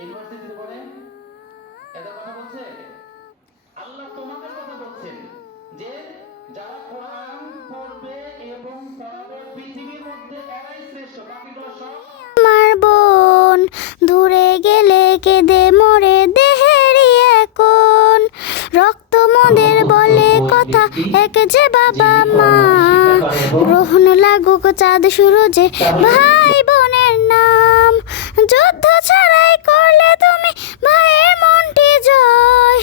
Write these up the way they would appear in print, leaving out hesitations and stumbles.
ইউনিভার্সিটিতে পড়ে এটা কথা বলছে আল্লাহ তোমাদের কথা বলছেন যে যারা কোরআন পড়বে এবং পড়াবে পৃথিবীর মধ্যে এরাই শ্রেষ্ঠ, বাকিগুলো সব আমার বোন দূরে গেলে কেঁদে মরে দেহেরই এখন রক্ত মোদের বলে কথা এক যে বাবা মা গ্রহণ লাগুক চাঁদ সূরজে ভাই বোনের নাম যুদ্ধ ছাড়াই করলে তুমি ভাইয়ের মনটি জয়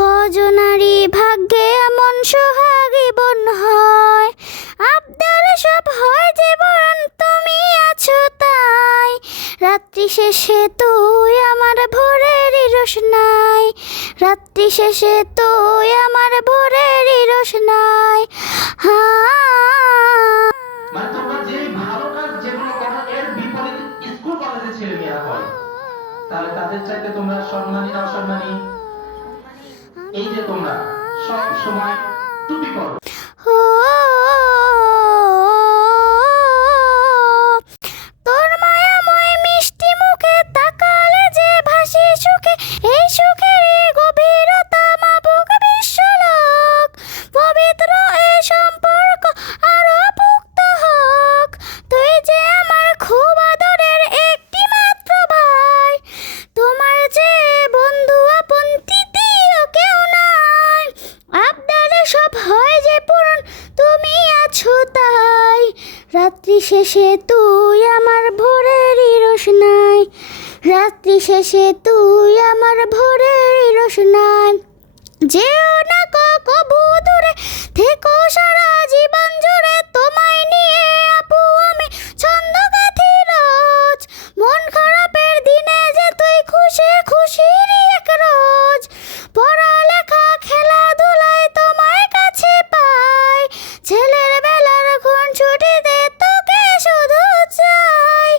কজনারই ভাগ্যে এমন সোহাগী বোন হয় আবদার সব হয় জীবন তুমি আছো তাই রাত্রি শেষে তুই আমার ভোরেরই রোশনাই রাত্রি শেষে তুই আমার ভোরেরই রোশনাই মানে তোমরা যে ভালো কাজ যেগুলো করো এর বিপরীতে স্কুল কলেজে ছেলেমেয়েরা করে, তাহলে তাদের চাইতে তোমরা সম্মানী না অসম্মানী? এই যে তোমরা সব সময় টুপি পরো, তোর মায়াময় মিষ্টি মুখে তাকালে যে ভাসি সুখে এই সুখেরই গভীরতা মাবুক বিশ্বলোক পবিত্র এই সম্পর্ক আরো পুক্ত হোক তুই যে আমার খুব আদরের একটি মাত্র ভাই তোমার যে বন্ধু আপন তৃতীয় কেউ নাই আবদারে সব হয় যে পূরণ তুমি আছো তাই রাত্রি শেষে তুই আমার ভোরেরই রোশনাই রাত্রি শেষে তুই আমার ভোরেরই রোশনাই যেও না কবু দূরে থেকো সারা জীবন জুড়ে তোমায় নিয়ে আপু আমি ছন্দ গাথি রোজ মন খারাপের দিনে যে তুই খুশি খুশিরই এক রোজ পড়ালেখা খেলাধুলায় তোমায় কাছে পাই ছেলের বেলার কোন ছুটিতে তোকে শুধু চাই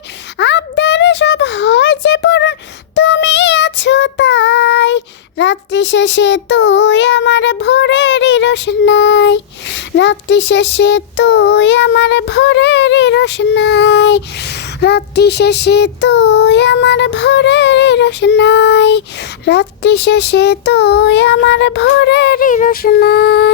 আবদার সব হয় যে পূরণ তুমি আছো তাই রাত্রি শেষে তুই আমার ভোরেরই রোশনাই রাত্রি শেষে তুই আমার ভোরেরই রোশনাই রাত্রি শেষে তুই আমার ভোরেরই রোশনাই রাত্রি শেষে তুই আমার ভোরেরই রোশনাই।